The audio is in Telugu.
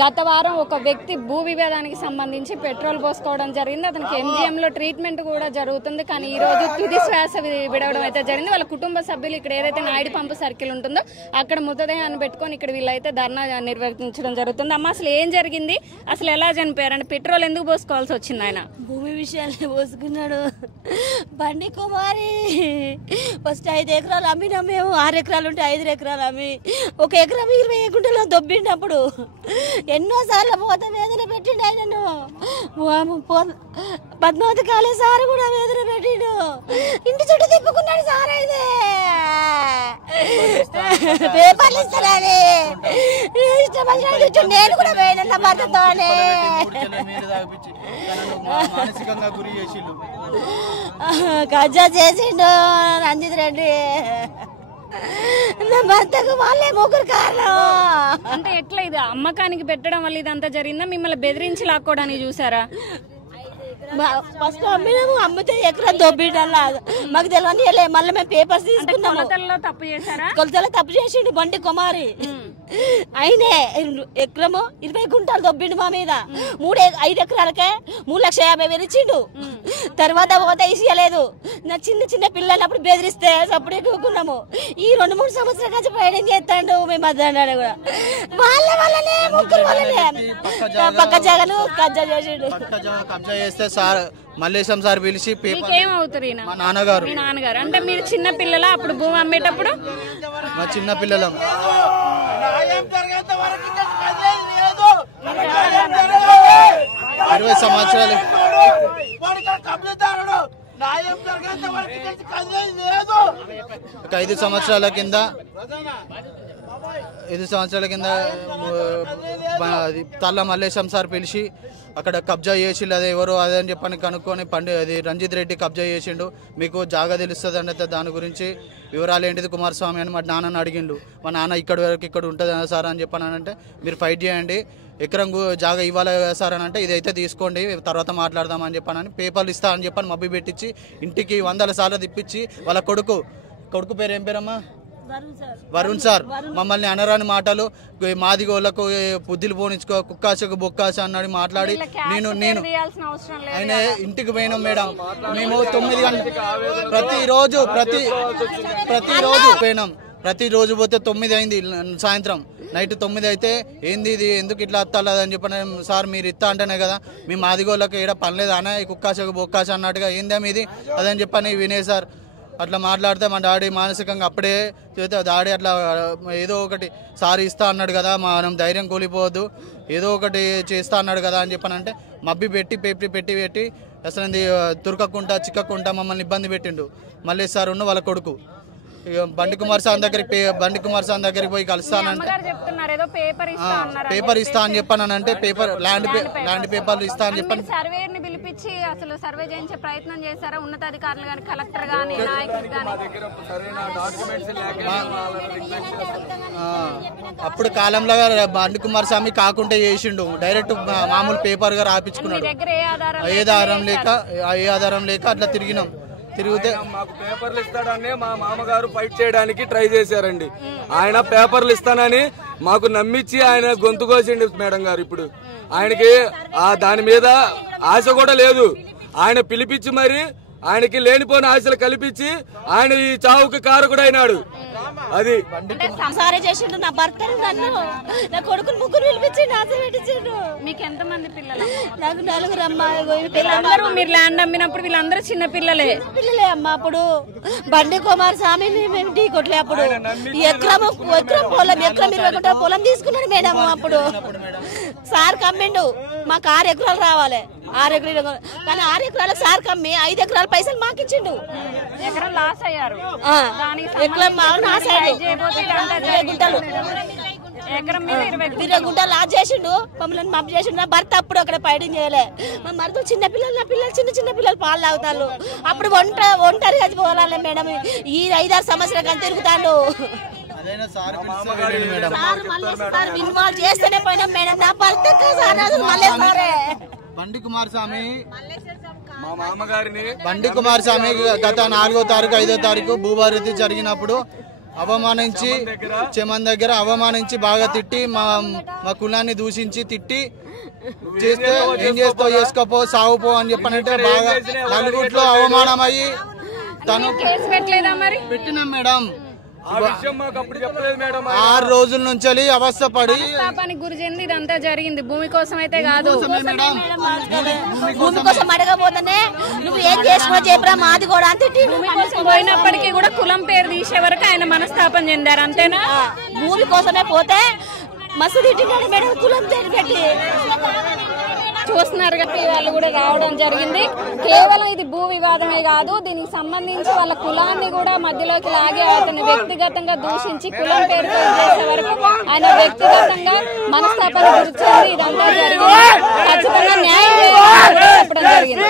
గత వారం ఒక వ్యక్తి భూ వివాదానికి సంబంధించి పెట్రోల్ పోసుకోవడం జరిగింది. అతనికి ఎంజీఎంలో ట్రీట్మెంట్ కూడా జరుగుతుంది. కానీ ఈ రోజు తుది శ్వాస విడవడం అయితే జరిగింది. వాళ్ళ కుటుంబ సభ్యులు ఇక్కడ ఏదైతే నాయుడు పంపు సర్కిల్ ఉంటుందో అక్కడ మృతదేహాన్ని పెట్టుకొని ఇక్కడ వీళ్ళైతే ధర్నా నిర్వహించడం జరుగుతుంది. అమ్మ అసలు ఏం జరిగింది, అసలు ఎలా చనిపోయారంటే పెట్రోల్ ఎందుకు పోసుకోవాల్సి వచ్చింది? ఆయన భూమి విషయాన్ని పోసుకున్నాడు. బండి కుమారి ఫస్ట్ 5 ఎకరాలు అమ్మినా మేము. 6 ఎకరాలు ఉంటే 5 ఎకరాలు అమ్మి 1 ఎకరం 20 గుంటలో దొబ్బిండప్పుడు ఎన్నోసార్లు పోత వేదన పెట్టిండు. ఆయనను పద్మావతి కాలేజ్ సార్ కూడా వేదన పెట్టిండు. ఇంటి చుట్టూ తిప్పుకున్నాడు సార్. అయితే పేపర్లు ఇస్తారని ఇష్టం నేను కూడా పోయిన భర్తతోనే కబ్జా చేసిండు రంజిత్ రెడ్డి. నా భర్తకు వాళ్ళే ముగ్గురు కారణం. అంటే ఎట్లా ఇది అమ్మకానికి పెట్టడం వల్ల ఇదంతా జరిగిందా? మిమ్మల్ని బెదిరించి లాక్కోవడానికి చూసారా? ఫస్ట్ అమ్మినాము. అమ్మితే ఎకరం దొబ్బిడల్లా మాకు తెలియని మళ్ళీ మేము పేపర్స్ తీసుకున్నాము. కొలతల్లో తప్పు చేశారా? కొలతలో తప్పు చేసిండు బండి కుమారి. అయినే ఎకరము 20 గుంటలు దొబ్బిండు మా మీద. 5 ఎకరాలకే 3,50,000 ఇచ్చిండు. తర్వాత పోతే ఇయ్యలేదు. నా చిన్న చిన్న పిల్లలు బెదిరిస్తే అప్పుడు ఎక్కుకున్నాము. ఈ 2-3 సంవత్సరాల నుంచి పైన చేస్తాడు మేము అద్దన్నాడు కూడా. వాళ్ళ వల్లనే ముగ్గురు వల్లనే పక్క జాగను కబ్జా చేసిండు. కబ్జా చేస్తే సార్ మల్లేశం సార్ పిలిచి మా నాన్నగారు అంటే మీరు చిన్న పిల్లల అప్పుడు భూమి అమ్మేటప్పుడు? మా చిన్న పిల్లలం 20 సంవత్సరాలు 5 సంవత్సరాల కింద తల్ల మల్లేశం సార్ పిలిచి అక్కడ కబ్జా చేసిండు. అది ఎవరు అదని చెప్పని కనుక్కొని అది రంజిత్ రెడ్డి కబ్జా చేసిండు, మీకు జాగా తెలుస్తుంది అంటే దాని గురించి వివరాలు ఏంటిది కుమారస్వామి అని మా నాన్నని అడిగిండు. మా నాన్న ఇక్కడ ఉంటుంది సార్ అని చెప్పానంటే మీరు ఫైట్ చేయండి, ఎకరం జాగా ఇవ్వాలి సార్ అని అంటే ఇదైతే తీసుకోండి తర్వాత మాట్లాడదామని చెప్పానని పేపర్లు ఇస్తా అని చెప్పని మబ్బి పెట్టించి ఇంటికి 100 సార్లు తిప్పించి వాళ్ళ కొడుకు పేరు ఏం పేరమ్మా వరుణ్ సార్ మమ్మల్ని అనరాని మాటలు మాదిగోళ్లకు బుద్ధిలు పోనించుకో కుక్కాసకు బొక్కాస అన్నాడు మాట్లాడి నేను ఆయన ఇంటికి పోయినాం మేడం. మేము 9 గంటలు ప్రతిరోజు పోయినాం. ప్రతిరోజు పోతే 9 అయింది సాయంత్రం, నైట్ 9 అయితే ఏంది ఇది ఎందుకు ఇట్లా అత్తాలని చెప్పిన సార్ మీరు ఇస్తా అంటేనే కదా మీ మాదిగోళ్ళకి ఏడా పనిలేదు అన్న కుక్కాసకు బొక్కాస అన్నట్టుగా ఏందా మీది అదని చెప్పని వినే సార్ అట్లా మాట్లాడితే మా డాడీ మానసికంగా అప్పుడే డాడీ అట్లా ఏదో ఒకటి సారీ ఇస్తా అన్నాడు కదా మనం ధైర్యం కూలిపోవద్దు ఏదో ఒకటి చేస్తా అన్నాడు కదా అని చెప్పానంటే మబ్బి పెట్టి అసలు తురకకుండా చిక్కకుండా మమ్మల్ని ఇబ్బంది పెట్టిండు. మళ్ళీ సార్ ఉన్న వాళ్ళ కొడుకు బండి కుమార్ సార్ దగ్గరికి పోయి కలుస్తానంటే పేపర్ ఇస్తా అని చెప్పానంటే ల్యాండ్ పేపర్లు ఇస్తా అని చెప్పాను. సర్వేని పిలిపించి అసలు సర్వే చేయించే ప్రయత్నం చేశారా ఉన్నతాధికారులు కానీ కలెక్టర్ కానీ నాయకులు కానీ? అప్పుడు కాలంలో బండి కుమార్ స్వామి కాకుండా చేసిండు, డైరెక్ట్ మామూలు పేపర్ గా రాపించుకున్నాడు. ఏ ఆధారం లేక అట్లా తిరిగితే మాకు పేపర్లు ఇస్తాడని మా మామగారు ఫైట్ చేయడానికి ట్రై చేశారండి. ఆయన పేపర్లు ఇస్తానని మాకు నమ్మించి ఆయన గొంతు కోసిండు మేడం గారు. ఇప్పుడు ఆయనకి దాని మీద ఆశ కూడా లేదు. ఆయన పిలిపించి మరి ఆయనకి లేనిపోయిన ఆశలు కల్పించి ఆయన ఈ చావుకి కారకుడైనాడు. అది సంసారం చేసిండు. నా భర్తను నన్ను నా కొడుకుని ముగ్గురు పిలిపించిండు, ఆశ పెట్టించిండు. మీకు ఎంతమంది పిల్లలు? నాకు 4 అమ్మాయి. మీరు ల్యాండ్ అమ్మినప్పుడు వీళ్ళందరూ చిన్న పిల్లలే అమ్మ. అప్పుడు బండి కుమార్ స్వామిని మేము ఢీ కొట్టలే. అప్పుడు ఎకరం పొలం 20 గుంటల పొలం తీసుకున్నాడు మేడం. అప్పుడు సార్ కమ్మిండు మాకు 6 ఎకరాలు రావాలి. 6 ఎకరాలు కానీ 6 ఎకరాలకు సార్ కమ్మి 5 ఎకరాల పైసలు మాకు ఇచ్చిండు. ఎకరం లాస్ అయ్యారు. 20 గుంటలు లాస్ చేసిండు. మమ్మల్ని మబ్బు చేసిండు. నా భర్త అప్పుడు అక్కడ ఫైటింగ్ చేయలే. మా భర్త చిన్న పిల్లలు చిన్న పిల్లలు పాలు తాగుతారు. అప్పుడు ఒంటరి గది పోవాలి మేడం. ఈ 5-6 సంవత్సరాలు కానీ తిరుగుతాడు. ఇన్వాల్వ్ చేస్తేనే పోయినాం మేడం. నా భర్త బండి కుమార్ స్వామి మా మామగారిని బండి కుమార్ స్వామి గత 4వ తారీఖు 5వ తారీఖు భూభారతి జరిగినప్పుడు అవమానించి చెమన్ దగ్గర అవమానించి బాగా తిట్టి మా కులాన్ని దూషించి తిట్టి చేస్తే ఏం చేస్తావు చేసుకోపో సాగుపో అని చెప్పనంటే బాగా నలుగుట్లో అవమానం అయ్యి తను కేసు పెట్టలేదా మరి? పెట్టినాం మేడం. ఆ విషయం మాకు అప్పుడు చెప్పలేదు మేడం. 6 రోజుల నుంచి అవస్థపడి పాపానికి గురి చెంది ఇదంతా జరిగింది. భూమి కోసం అయితే కాదు, భూమి కోసం అడగబోతేనే నువ్వు ఏం చేసినావు చెప్పరా మాది కూడా అంతే. భూమి కోసం పోయినప్పటికీ కూడా కులం పేరు తీసే వరకు ఆయన మనస్తాపం చెందారు అంతేనా? భూమి కోసమే పోతే మస్తు తిట్టినాడు మేడం కులం పేరు పెట్టి. చూస్తున్నారు కదా, వాళ్ళు కూడా రావడం జరిగింది. కేవలం ఇది భూ వివాదమే కాదు, దీనికి సంబంధించి వాళ్ళ కులాన్ని కూడా మధ్యలోకి లాగే అతను వ్యక్తిగతంగా దూషించి కులం పేరుతో చేసే వరకు ఆయన వ్యక్తిగతంగా మనస్తాపాన్ని గురి చెంది ఇదంతా జరిగింది. ఖచ్చితంగా న్యాయం చెప్పడం జరిగింది.